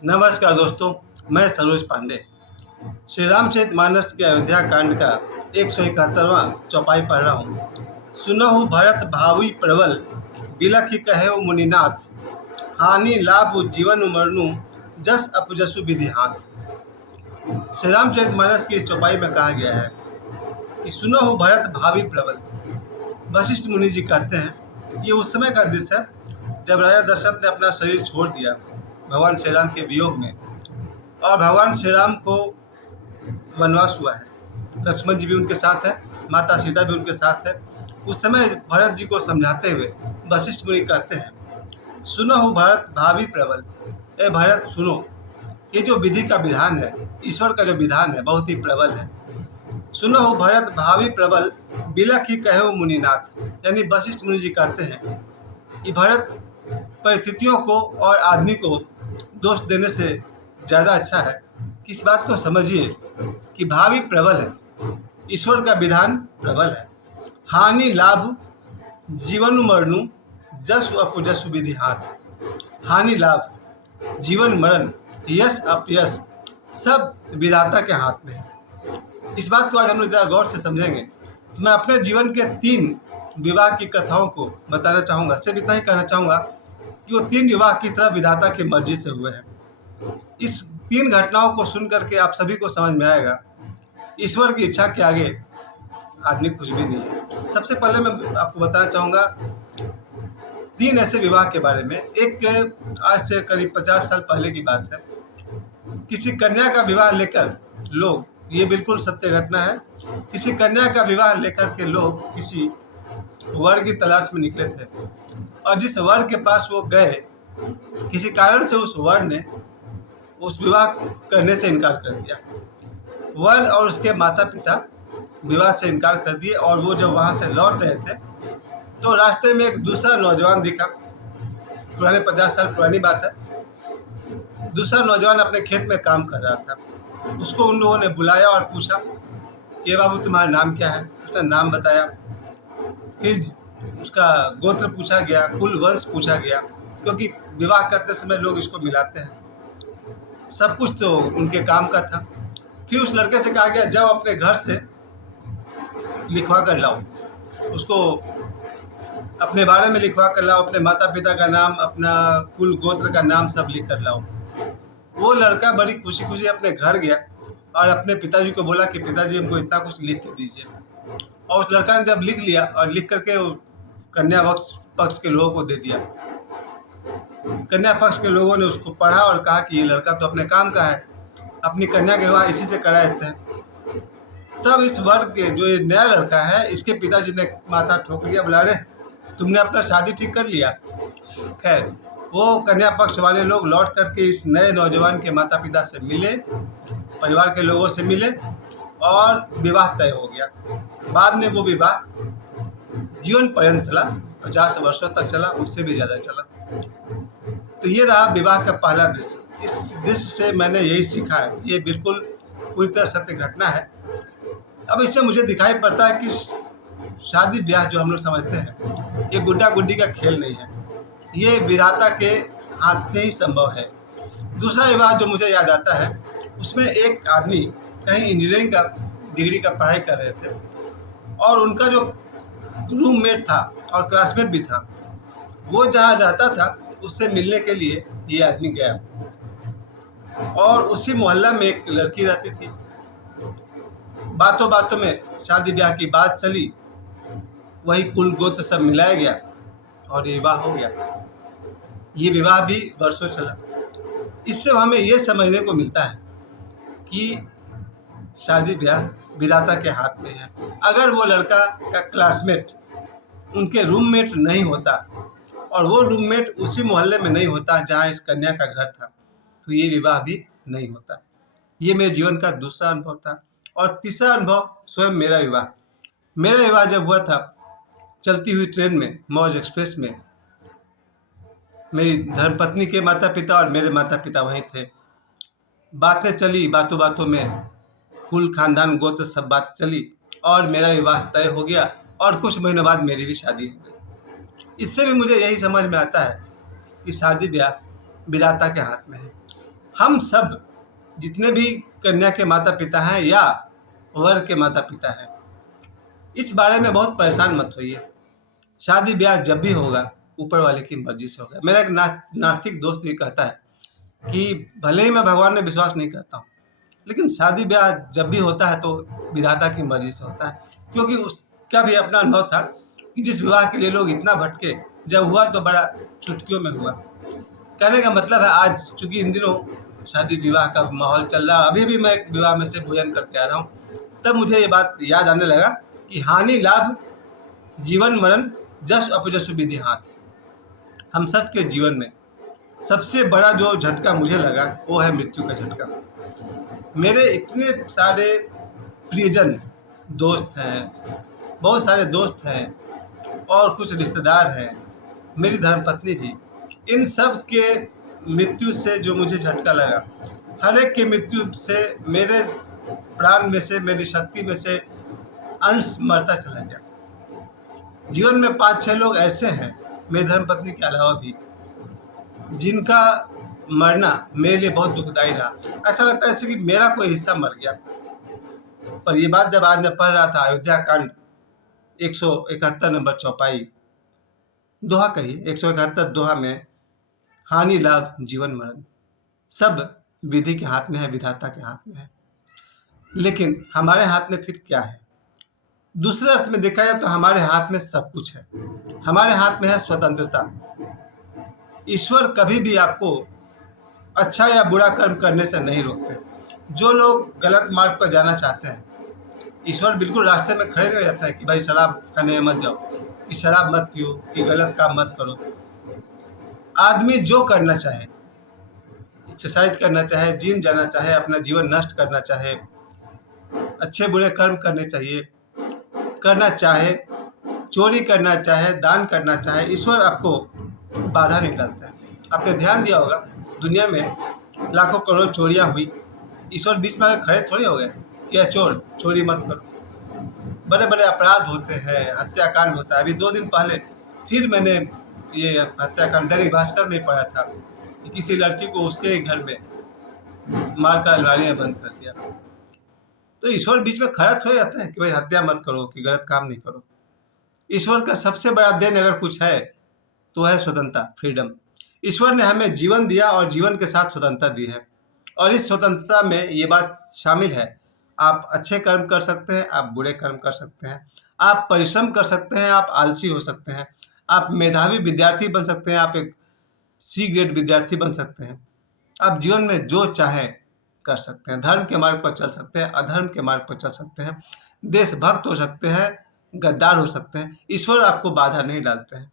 नमस्कार दोस्तों, मैं सरोज पांडे। श्री रामचरितमानस के अयोध्या कांड का 171वां चौपाई पढ़ रहा हूँ। सुनहु भरत भावी प्रबल, बिलखि कहे मुनिनाथ। हानि लाभ जीवन मरनु, जस अपजसु विधि हाथ। श्री रामचरितमानस की इस चौपाई में कहा गया है कि सुनहु भरत भावी प्रबल। वशिष्ठ मुनि जी कहते हैं ये उस समय का दृश्य है जब राजा दशरथ ने अपना शरीर छोड़ दिया भगवान श्री राम के वियोग में, और भगवान श्री राम को वनवास हुआ है। लक्ष्मण जी भी उनके साथ है, माता सीता भी उनके साथ है। उस समय भरत जी को समझाते हुए वशिष्ठ मुनि कहते हैं, सुनहु भरत भावी प्रबल। ए भरत सुनो, ये जो विधि का विधान है, ईश्वर का जो विधान है, बहुत ही प्रबल है। सुनहु भरत भावी प्रबल, बिलखि कहे मुनिनाथ। यानी वशिष्ठ मुनि जी कहते हैं कि भरत परिस्थितियों को और आदमी को दोष देने से ज़्यादा अच्छा है कि इस बात को समझिए कि भावी प्रबल है, ईश्वर का विधान प्रबल है। हानि लाभ जीवन मरनु, जसु अपजसु विधि हाथ। हानि लाभ, जीवन मरण, यश अपयश सब विधाता के हाथ में है। इस बात को आज हम लोग ज़रा गौर से समझेंगे तो मैं अपने जीवन के 3 विवाह की कथाओं को बताना चाहूँगा। सिर्फ इतना ही कहना चाहूँगा कि वो 3 विवाह किस तरह विधाता की मर्जी से हुए हैं। इस 3 घटनाओं को सुन करके आप सभी को समझ में आएगा ईश्वर की इच्छा के आगे आदमी कुछ भी नहीं है। सबसे पहले मैं आपको बताना चाहूँगा 3 ऐसे विवाह के बारे में। एक आज से करीब 50 साल पहले की बात है। किसी कन्या का विवाह लेकर लोग, ये बिल्कुल सत्य घटना है, किसी कन्या का विवाह लेकर के लोग किसी वर की तलाश में निकले थे, और जिस वर के पास वो गए, किसी कारण से उस वर ने उस विवाह करने से इनकार कर दिया। वर और उसके माता पिता विवाह से इनकार कर दिए, और वो जब वहाँ से लौट रहे थे तो रास्ते में एक दूसरा नौजवान दिखा। पुराने 50 साल पुरानी बात है। दूसरा नौजवान अपने खेत में काम कर रहा था। उसको उन लोगों ने बुलाया और पूछा कि बाबू तुम्हारा नाम क्या है। उसने नाम बताया। फिर उसका गोत्र पूछा गया, कुल वंश पूछा गया, क्योंकि विवाह करते समय लोग इसको मिलाते हैं। सब कुछ तो उनके काम का था। फिर उस लड़के से कहा गया जब अपने घर से लिखवा कर लाओ, उसको अपने बारे में लिखवा कर लाओ, अपने माता पिता का नाम, अपना कुल गोत्र का नाम सब लिख कर लाओ। वो लड़का बड़ी खुशी खुशी अपने घर गया और अपने पिताजी को बोला कि पिताजी हमको इतना कुछ लिख के दीजिए। और उस लड़का ने जब लिख लिया और लिख करके कन्या पक्ष के लोगों को दे दिया। कन्या पक्ष के लोगों ने उसको पढ़ा और कहा कि ये लड़का तो अपने काम का है, अपनी कन्या के विवाह इसी से कराए थे। तब इस वर्ग के जो ये नया लड़का है, इसके पिताजी ने माथा ठोक लिया, बोला अरे तुमने अपना शादी ठीक कर लिया। खैर, वो कन्या पक्ष वाले लोग लौट करके इस नए नौजवान के माता पिता से मिले, परिवार के लोगों से मिले, और विवाह तय हो गया। बाद में वो विवाह जीवन पर्यंत चला, 50 वर्षों तक चला, उससे भी ज़्यादा चला। तो ये रहा विवाह का पहला दृश्य। इस दृश्य से मैंने यही सीखा है, ये बिल्कुल पूरी तरह सत्य घटना है। अब इससे मुझे दिखाई पड़ता है कि शादी ब्याह जो हम लोग समझते हैं, ये गुड्डा गुड्डी का खेल नहीं है, ये विधाता के हाथ से ही संभव है। दूसरा विवाह जो मुझे याद आता है, उसमें एक आदमी कहीं इंजीनियरिंग का डिग्री का पढ़ाई कर रहे थे, और उनका जो रूममेट था और क्लासमेट भी था, वो जहाँ रहता था उससे मिलने के लिए ये आदमी गया। और उसी मोहल्ला में एक लड़की रहती थी। बातों बातों में शादी ब्याह की बात चली, वही कुल गोत्र सब मिलाया गया और ये विवाह हो गया। ये विवाह भी वर्षों चला। इससे हमें ये समझने को मिलता है कि शादी ब्याह विधाता के हाथ में है। अगर वो लड़का का क्लासमेट उनके रूममेट नहीं होता, और वो रूममेट उसी मोहल्ले में नहीं होता जहाँ इस कन्या का घर था, तो ये विवाह भी नहीं होता। ये मेरे जीवन का दूसरा अनुभव था। और तीसरा अनुभव स्वयं मेरा विवाह। मेरा विवाह जब हुआ था, चलती हुई ट्रेन में, मौज एक्सप्रेस में, मेरी धर्मपत्नी के माता पिता और मेरे माता पिता वहीं थे। बातें चली, बातों बातों में कुल खानदान गोत्र सब बात चली, और मेरा विवाह तय हो गया, और कुछ महीनों बाद मेरी भी शादी हो गई। इससे भी मुझे यही समझ में आता है कि शादी ब्याह विधाता के हाथ में है। हम सब जितने भी कन्या के माता पिता हैं या वर के माता पिता हैं, इस बारे में बहुत परेशान मत होइए। शादी ब्याह जब भी होगा ऊपर वाले की मर्जी से होगा। मेरा एक नास्तिक दोस्त भी कहता है कि भले ही मैं भगवान में विश्वास नहीं करता हूँ, लेकिन शादी ब्याह जब भी होता है तो विधाता की मर्जी से होता है। क्योंकि उसका भी अपना अनुभव था कि जिस विवाह के लिए लोग इतना भटके, जब हुआ तो बड़ा चुटकियों में हुआ। कहने का मतलब है, आज चूंकि इन दिनों शादी विवाह का माहौल चल रहा है, अभी भी मैं एक विवाह में से भोजन करके आ रहा हूँ, तब मुझे ये बात याद आने लगा कि हानि लाभ जीवन मरण जस अपजस विधि हाथ। हम सब के जीवन में सबसे बड़ा जो झटका मुझे लगा वो है मृत्यु का झटका। मेरे इतने सारे प्रियजन दोस्त हैं, बहुत सारे दोस्त हैं और कुछ रिश्तेदार हैं, मेरी धर्मपत्नी भी, इन सब के मृत्यु से जो मुझे झटका लगा, हर एक की मृत्यु से मेरे प्राण में से, मेरी शक्ति में से अंश मरता चला गया। जीवन में 5-6 लोग ऐसे हैं मेरी धर्मपत्नी के अलावा भी, जिनका मरना मेरे लिए बहुत दुखदायी रहा। ऐसा लगता है जैसे कि मेरा कोई हिस्सा मर गया। पर ये बात जब आज मैं पढ़ रहा था, अयोध्या कांड 171 नंबर चौपाई, दोहा कहिए 171 दोहा में हानि लाभ जीवन मरण सब विधि के हाथ में है, विधाता के हाथ में है। लेकिन हमारे हाथ में फिर क्या है? दूसरे अर्थ में देखा जाए तो हमारे हाथ में सब कुछ है। हमारे हाथ में है स्वतंत्रता। ईश्वर कभी भी आपको अच्छा या बुरा कर्म करने से नहीं रोकते। जो लोग गलत मार्ग पर जाना चाहते हैं, ईश्वर बिल्कुल रास्ते में खड़े रह जाता है कि भाई शराब खाने मत जाओ, कि शराब मत पियो, कि गलत काम मत करो। आदमी जो करना चाहे, एक्सरसाइज करना चाहे, जिम जाना चाहे, अपना जीवन नष्ट करना चाहे, अच्छे बुरे कर्म करना चाहे, चोरी करना चाहे, दान करना चाहे, ईश्वर आपको बाधा नहीं डालता है। आपने ध्यान दिया होगा, दुनिया में लाखों करोड़ चोरियां हुई, ईश्वर बीच में आके खड़े थोड़ी हो गए, यह चोर चोरी मत करो। बड़े बड़े अपराध होते हैं, हत्याकांड होता है। अभी 2 दिन पहले फिर मैंने ये हत्याकांड दैनिक भास्कर में पढ़ा था कि किसी लड़की को उसके घर में मारकर अलमारी में बंद कर दिया। तो ईश्वर बीच में खड़ा थोड़ी जाता है कि भाई हत्या मत करो, कि गलत काम नहीं करो। ईश्वर का सबसे बड़ा देन अगर कुछ है तो है स्वतंत्रता, फ्रीडम। ईश्वर ने हमें जीवन दिया और जीवन के साथ स्वतंत्रता दी है। और इस स्वतंत्रता में ये बात शामिल है, आप अच्छे कर्म कर सकते हैं, आप बुरे कर्म कर सकते हैं, आप परिश्रम कर सकते हैं, आप आलसी हो सकते हैं, आप मेधावी विद्यार्थी बन सकते हैं, आप एक सी ग्रेड विद्यार्थी बन सकते हैं। आप जीवन में जो चाहे कर सकते हैं। धर्म के मार्ग पर चल सकते हैं, अधर्म के मार्ग पर चल सकते हैं, देशभक्त हो सकते हैं, गद्दार हो सकते हैं। ईश्वर आपको बाधा नहीं डालते हैं।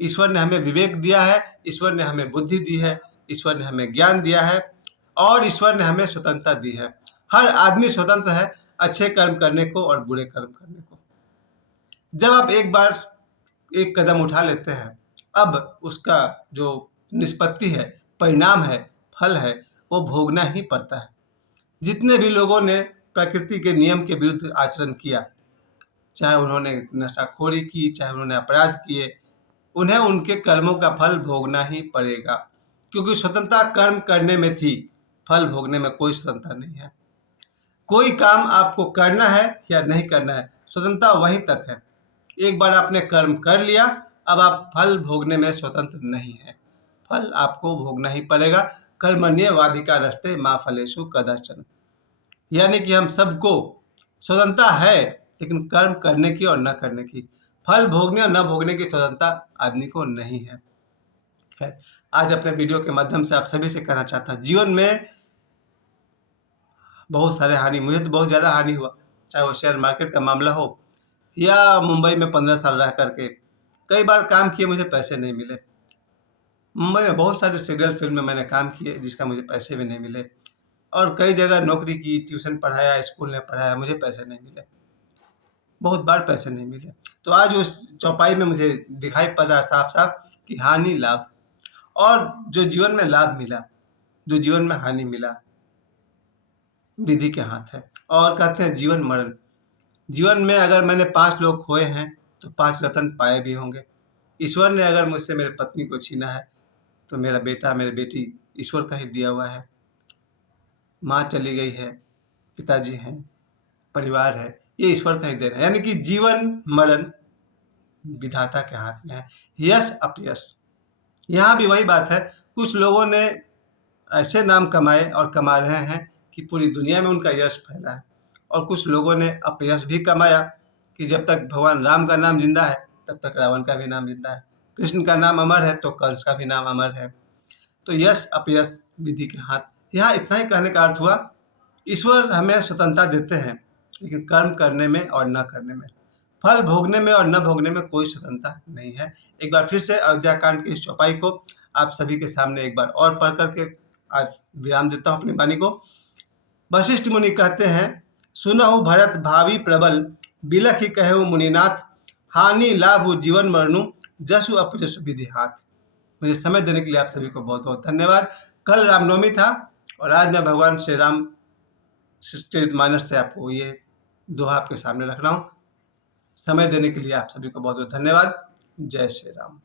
ईश्वर ने हमें विवेक दिया है, ईश्वर ने हमें बुद्धि दी है, ईश्वर ने हमें ज्ञान दिया है और ईश्वर ने हमें स्वतंत्रता दी है। हर आदमी स्वतंत्र है अच्छे कर्म करने को और बुरे कर्म करने को। जब आप एक बार एक कदम उठा लेते हैं, अब उसका जो निष्पत्ति है, परिणाम है, फल है, वो भोगना ही पड़ता है। जितने भी लोगों ने प्रकृति के नियम के विरुद्ध आचरण किया, चाहे उन्होंने नशाखोरी की, चाहे उन्होंने अपराध किए, उन्हें उनके कर्मों का फल भोगना ही पड़ेगा। क्योंकि स्वतंत्रता कर्म करने में थी, फल भोगने में कोई स्वतंत्रता नहीं है। कोई काम आपको करना है या नहीं करना है, स्वतंत्रता वहीं तक है। एक बार आपने कर्म कर लिया, अब आप फल भोगने में स्वतंत्र नहीं है। फल आपको भोगना ही पड़ेगा। कर्मण्येवाधिकारस्ते मा फलेषु कदाचन। यानी कि हम सबको स्वतंत्रता है, लेकिन कर्म करने की और न करने की, फल भोगने और न भोगने की स्वतंत्रता आदमी को नहीं है। खैर, आज अपने वीडियो के माध्यम से आप सभी से कहना चाहता हूँ, जीवन में बहुत सारे हानि, मुझे तो बहुत ज़्यादा हानि हुआ, चाहे वो शेयर मार्केट का मामला हो या मुंबई में 15 साल रह करके कई बार काम किए, मुझे पैसे नहीं मिले। मुंबई में बहुत सारे सीरियल फिल्म में मैंने काम किए जिसका मुझे पैसे भी नहीं मिले, और कई जगह नौकरी की, ट्यूशन पढ़ाया, स्कूल में पढ़ाया, मुझे पैसे नहीं मिले, बहुत बार पैसे नहीं मिले। तो आज उस चौपाई में मुझे दिखाई पड़ रहा साफ साफ कि हानि लाभ, और जो जीवन में लाभ मिला, जो जीवन में हानि मिला, विधि के हाथ है। और कहते हैं जीवन मरण, जीवन में अगर मैंने 5 लोग खोए हैं तो 5 रत्न पाए भी होंगे। ईश्वर ने अगर मुझसे मेरे पत्नी को छीना है तो मेरा बेटा, मेरी बेटी ईश्वर का ही दिया हुआ है। माँ चली गई है, पिताजी हैं, परिवार है, ये ईश्वर का ही देन है। यानी कि जीवन मरण विधाता के हाथ में है। यश अपयश, यहाँ भी वही बात है। कुछ लोगों ने ऐसे नाम कमाए और कमा रहे हैं कि पूरी दुनिया में उनका यश फैला है, और कुछ लोगों ने अपयश भी कमाया कि जब तक भगवान राम का नाम जिंदा है तब तक रावण का भी नाम जिंदा है, कृष्ण का नाम अमर है तो कंस का भी नाम अमर है। तो यश अपयश विधि के हाथ। यहाँ इतना ही कहने का अर्थ हुआ, ईश्वर हमें स्वतंत्रता देते हैं, लेकिन कर्म करने में और न करने में, फल भोगने में और न भोगने में कोई स्वतंत्रता नहीं है। एक बार फिर से अयोध्या कांड की इस चौपाई को आप सभी के सामने एक बार और पढ़ करके आज विराम देता हूँ अपनी वाणी को। वशिष्ठ मुनि कहते हैं, सुनहु भरत भावी प्रबल, बिलख ही कहु मुनिनाथ, हानि लाभ जीवन मरणु, जसु अपजसु विधि हाथ। मुझे समय देने के लिए आप सभी को बहुत बहुत धन्यवाद। कल रामनवमी था और आज मैं भगवान श्री राम चरितमानस से आपको ये दोहा आपके सामने रख रहा हूँ। समय देने के लिए आप सभी को बहुत बहुत धन्यवाद। जय श्री राम।